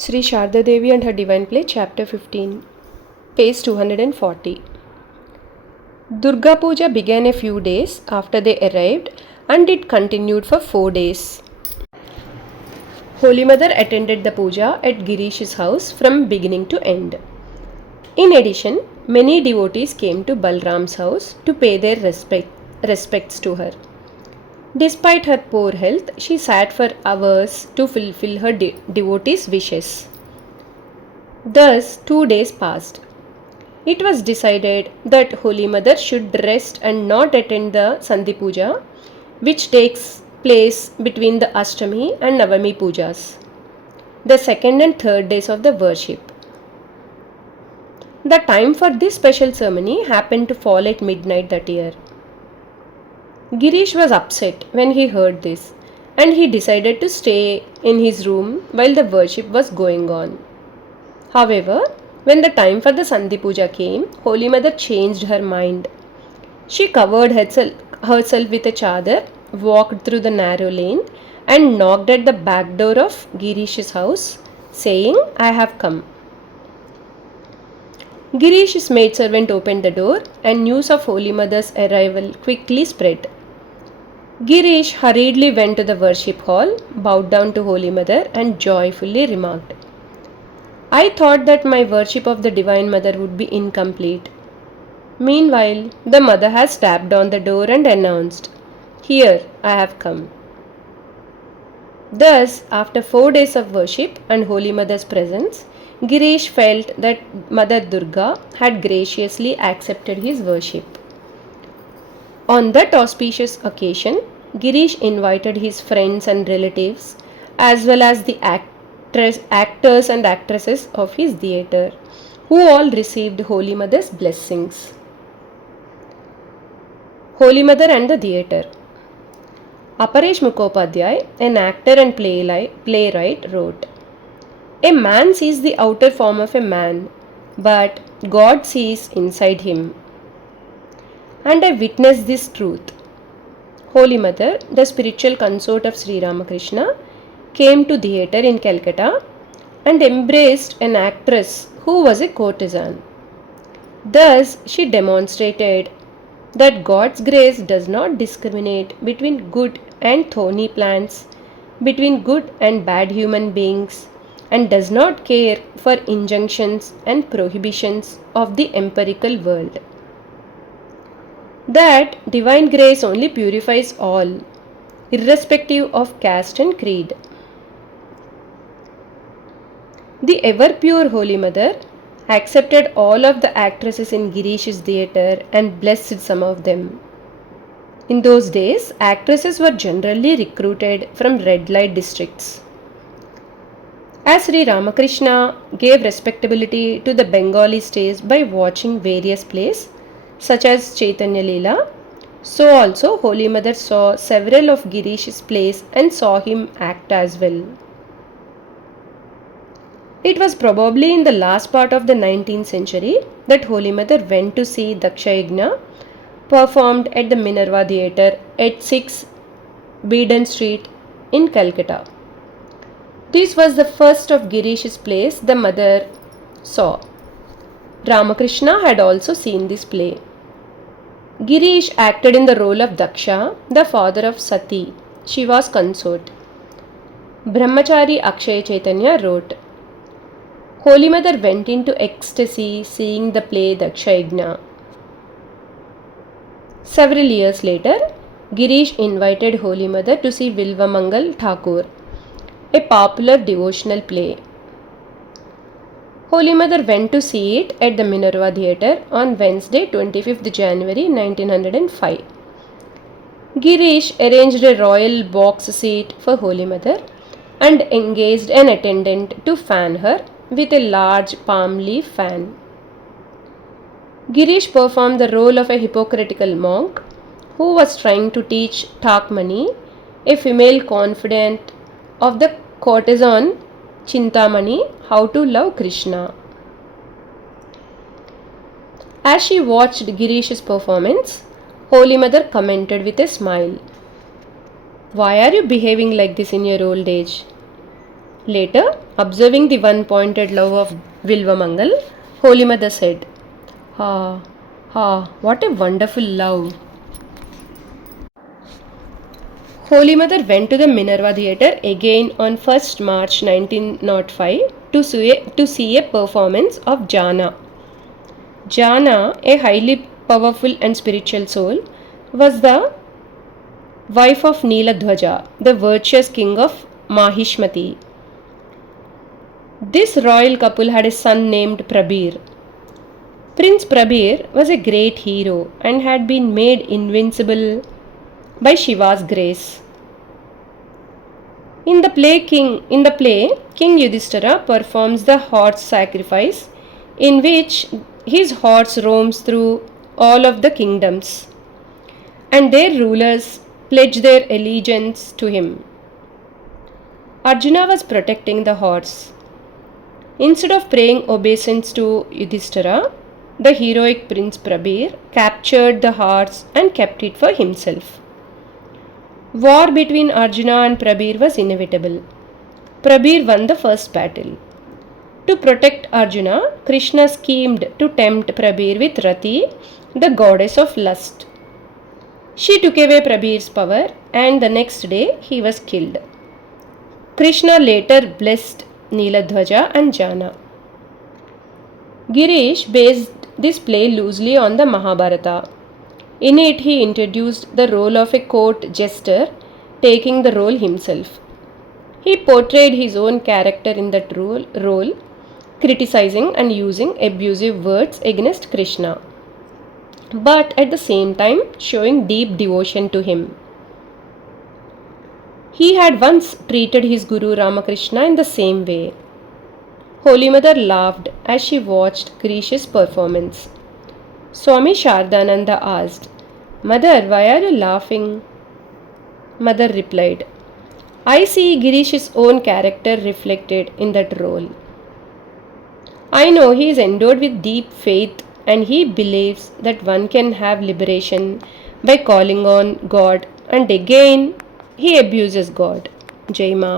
Sri Sharda Devi and Her Divine Play, Chapter 15, page 240. Durga Puja began a few days after they arrived and it continued for 4 days. Holy Mother attended the puja at Girish's house from beginning to end. In addition, many devotees came to Balram's house to pay their respects to her. Despite her poor health, she sat for hours to fulfill her devotees' wishes. Thus, 2 days passed. It was decided that Holy Mother should rest and not attend the Sandhi Puja, which takes place between the Ashtami and Navami Pujas, the second and third days of the worship. The time for this special ceremony happened to fall at midnight that year. Girish was upset when he heard this, and he decided to stay in his room while the worship was going on. However, when the time for the Sandhi Puja came, Holy Mother changed her mind. She covered herself with a chadar, walked through the narrow lane, and knocked at the back door of Girish's house, saying, "I have come." Girish's maidservant opened the door, and news of Holy Mother's arrival quickly spread. Girish hurriedly went to the worship hall, bowed down to Holy Mother, and joyfully remarked, "I thought that my worship of the Divine Mother would be incomplete." Meanwhile, the mother has tapped on the door and announced, "Here, I have come." Thus, after 4 days of worship and Holy Mother's presence, Girish felt that Mother Durga had graciously accepted his worship. On that auspicious occasion, Girish invited his friends and relatives as well as the actors and actresses of his theatre, who all received Holy Mother's blessings. Holy Mother and the Theatre. Aparesh Mukhopadhyay, an actor and playwright, wrote, "A man sees the outer form of a man, but God sees inside him. And I witnessed this truth. Holy Mother, the spiritual consort of Sri Ramakrishna, came to theatre in Calcutta and embraced an actress who was a courtesan. Thus, she demonstrated that God's grace does not discriminate between good and thorny plants, between good and bad human beings, and does not care for injunctions and prohibitions of the empirical world. That divine grace only purifies all, irrespective of caste and creed." The ever pure Holy Mother accepted all of the actresses in Girish's theatre and blessed some of them. In those days, actresses were generally recruited from red light districts. As Sri Ramakrishna gave respectability to the Bengali stage by watching various plays, such as Chaitanya Leela, so also Holy Mother saw several of Girish's plays and saw him act as well. It was probably in the last part of the 19th century that Holy Mother went to see Dakshayagna performed at the Minerva Theatre at 6 Beedon Street in Calcutta. This was the first of Girish's plays the mother saw. Ramakrishna had also seen this play. Girish acted in the role of Daksha, the father of Sati, Shiva's consort. Brahmachari Akshaya Chaitanya wrote, "Holy Mother went into ecstasy seeing the play Dakshayagna." Several years later, Girish invited Holy Mother to see Vilvamangal Thakur, a popular devotional play. Holy Mother went to see it at the Minerva Theatre on Wednesday, 25th January 1905. Girish arranged a royal box seat for Holy Mother and engaged an attendant to fan her with a large palm leaf fan. Girish performed the role of a hypocritical monk who was trying to teach Thakmani, a female confidant of the courtesan Chintamani, how to love Krishna. As she watched Girish's performance, Holy Mother commented with a smile, "Why are you behaving like this in your old age? Later, observing the one-pointed love of Vilvamangal, Holy Mother said, "Ah, ah, what a wonderful love." Holy Mother went to the Minerva Theatre again on 1st March 1905 to see a performance of Jana. Jana, a highly powerful and spiritual soul, was the wife of Neeladhwaja, the virtuous king of Mahishmati. This royal couple had a son named Prabir. Prince Prabir was a great hero and had been made invincible by Shiva's grace. In the play, King Yudhishthira performs the horse sacrifice, in which his horse roams through all of the kingdoms, and their rulers pledge their allegiance to him. Arjuna was protecting the horse. Instead of paying obeisance to Yudhishthira, the heroic Prince Prabir captured the horse and kept it for himself. War between Arjuna and Prabir was inevitable. Prabir won the first battle. To protect Arjuna, Krishna schemed to tempt Prabir with Rati, the goddess of lust. She took away Prabir's power, and the next day he was killed. Krishna later blessed Neeladhwaja and Jana. Girish based this play loosely on the Mahabharata. In it, he introduced the role of a court jester, taking the role himself. He portrayed his own character in that role, criticizing and using abusive words against Krishna, but at the same time showing deep devotion to him. He had once treated his Guru Ramakrishna in the same way. Holy Mother laughed as she watched Girish's performance. Swami Shardananda asked, "Mother, why are you laughing?" Mother replied, "I see Girish's own character reflected in that role. I know he is endowed with deep faith and he believes that one can have liberation by calling on God, and again he abuses God." Jai Ma.